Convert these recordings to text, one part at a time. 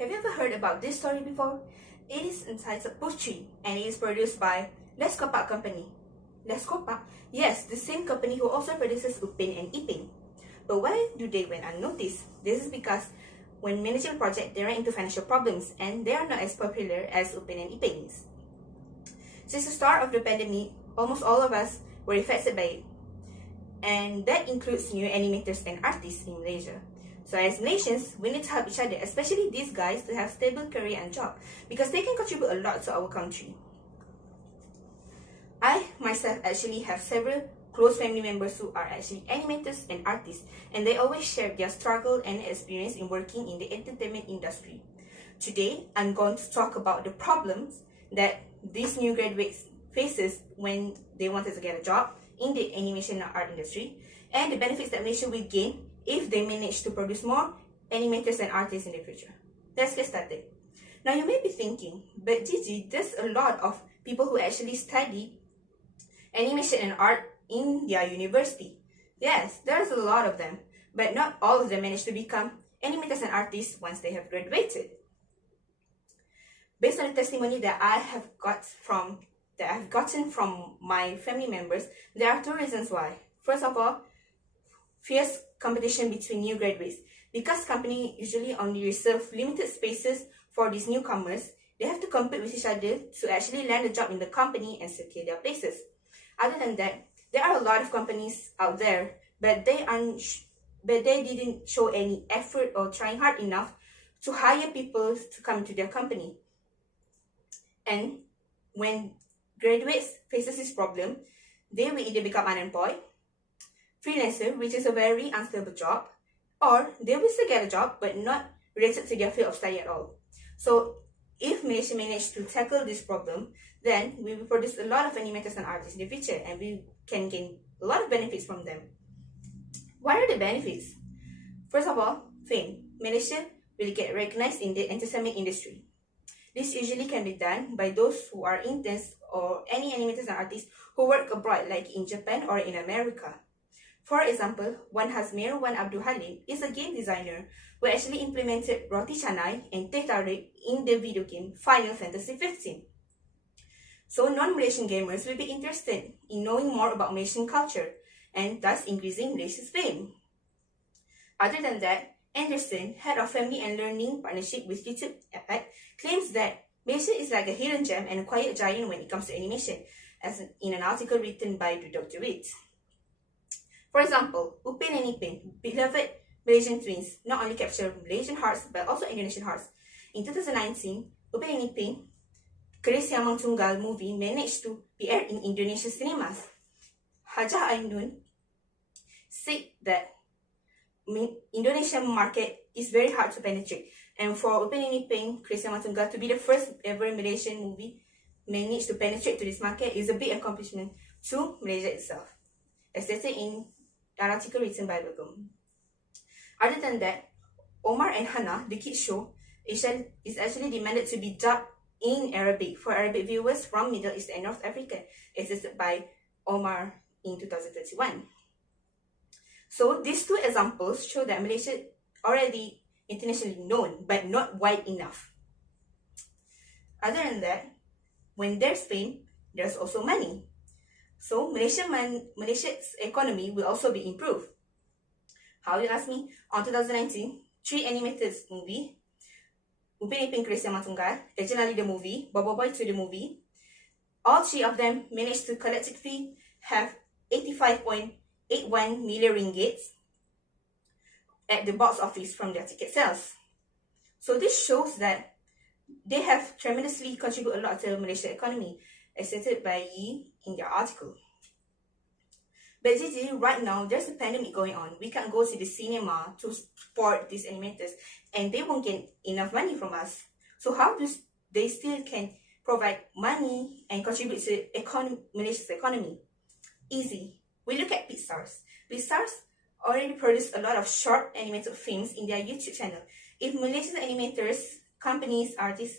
Have you ever heard about this story before? It is entitled Putri and it is produced by Les Copak Company. Les Copak? Yes, the same company who also produces Upin and Ipin. But why do they went unnoticed? This is because when managing a project, they ran into financial problems and they are not as popular as Upin and Ipin is. Since the start of the pandemic, almost all of us were affected by it. And that includes new animators and artists in Malaysia. So as Malaysians, we need to help each other, especially these guys, to have stable career and job because they can contribute a lot to our country. I myself actually have several close family members who are actually animators and artists, and they always share their struggle and experience in working in the entertainment industry. Today, I'm going to talk about the problems that these new graduates faces when they wanted to get a job in the animation and art industry, and the benefits that Malaysia will gain if they manage to produce more animators and artists in the future. Let's get started. Now you may be thinking, but Jiji, there's a lot of people who actually study animation and art in their university. Yes, there's a lot of them, but not all of them manage to become animators and artists once they have graduated. Based on the testimony that I've gotten from my family members, there are two reasons why. First of all, fierce competition between new graduates. Because companies usually only reserve limited spaces for these newcomers, they have to compete with each other to actually land a job in the company and secure their places. Other than that, there are a lot of companies out there, but they didn't show any effort or trying hard enough to hire people to come to their company. And when graduates faces this problem, they will either become unemployed, freelancer, which is a very unstable job, or they will still get a job but not related to their field of study at all. So if Malaysia managed to tackle this problem, then we will produce a lot of animators and artists in the future and we can gain a lot of benefits from them. What are the benefits? First of all, fame. Malaysia will get recognized in the entertainment industry. This usually can be done by those who are interns or any animators and artists who work abroad like in Japan or in America. For example, Wan Hazmir Wan Abdul Halim is a game designer who actually implemented roti canai and teh tarik in the video game Final Fantasy 15. So non-Malaysian gamers will be interested in knowing more about Malaysian culture and thus increasing Malaysia's fame. Other than that, Anderson, head of family and learning partnership with YouTube Epic, claims that Malaysia is like a hidden gem and a quiet giant when it comes to animation, as in an article written by Dr. Reed. For example, Upin and Ipin, beloved Malaysian twins, not only capture Malaysian hearts but also Indonesian hearts. In 2019, Upin and Ipin, Keris Yang Tunggal movie managed to be aired in Indonesian cinemas. Hajah Ainun said that Indonesian market is very hard to penetrate, and for Upin and Ipin, Keris Yang Tunggal to be the first ever Malaysian movie managed to penetrate to this market is a big accomplishment to Malaysia itself, as stated in an article written by Begum. Other than that, Omar and Hannah, the kids show, is actually demanded to be dubbed in Arabic for Arabic viewers from Middle East and North Africa, as stated by Omar in 2021. So these two examples show that Malaysia already internationally known but not wide enough. Other than that, when there's fame, there's also money. So Malaysia's economy will also be improved. How you ask me? On 2019, 3 animators movie, Upin Ipin Keris Yang Tunggal, Legend Ali the movie, Bobo Boy 2 the movie, all 3 of them managed to collectively have 85.81 million ringgit at the box office from their ticket sales. So this shows that they have tremendously contributed a lot to the Malaysian economy, as stated by Yi in their article. But Jiji, right now, there's a pandemic going on. We can't go to the cinema to support these animators and they won't get enough money from us. So how do they still can provide money and contribute to Malaysia's economy? Easy. We look at Pixar's. Pixar's already produced a lot of short animated films in their YouTube channel. If Malaysian animators, companies, artists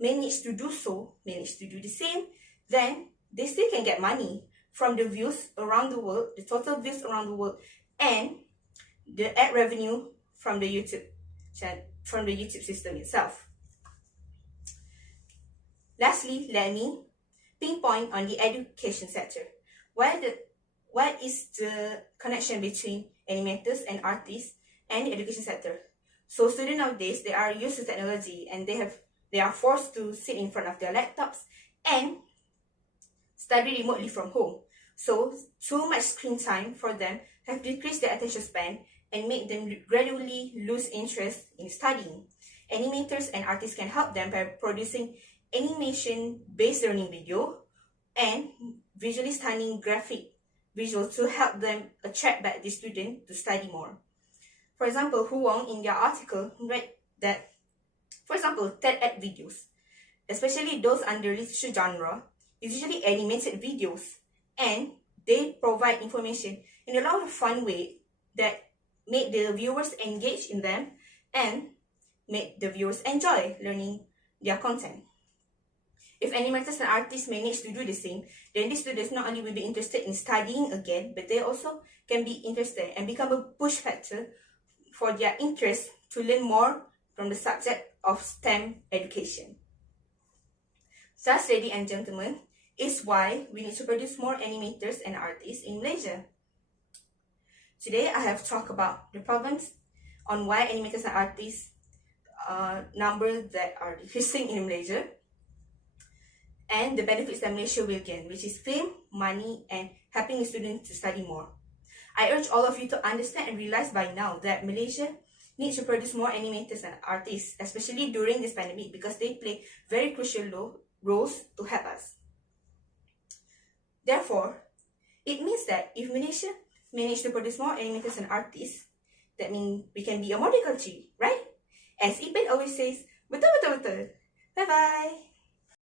manage to do the same, then they still can get money from the views around the world, the total views around the world, and the ad revenue from the YouTube from the YouTube system itself. Lastly, let me pinpoint on the education sector. What is the connection between animators and artists and the education sector? So students nowadays, they are used to technology and they are forced to sit in front of their laptops and study remotely from home. So too much screen time for them have decreased their attention span and made them gradually lose interest in studying. Animators and artists can help them by producing animation-based learning video and visually stunning graphic visuals to help them attract back the student to study more. For example, Hu Wong in their article read that, for example, TED videos, especially those under literature genre, is usually animated videos, and they provide information in a lot of fun way that make the viewers engage in them and make the viewers enjoy learning their content. If animators and artists manage to do the same, then these students not only will be interested in studying again, but they also can be interested and become a push factor for their interest to learn more from the subject of STEM education. Thus, ladies and gentlemen, is why we need to produce more animators and artists in Malaysia. Today, I have talked about the problems on why animators and artists numbers that are decreasing in Malaysia, and the benefits that Malaysia will gain, which is fame, money, and helping the students to study more. I urge all of you to understand and realize by now that Malaysia needs to produce more animators and artists, especially during this pandemic, because they play very crucial roles to help us. Therefore, it means that if Malaysia manage to produce more animators and artists, that means we can be a model country, right? As Ibn always says, betul betul betul. Bye bye.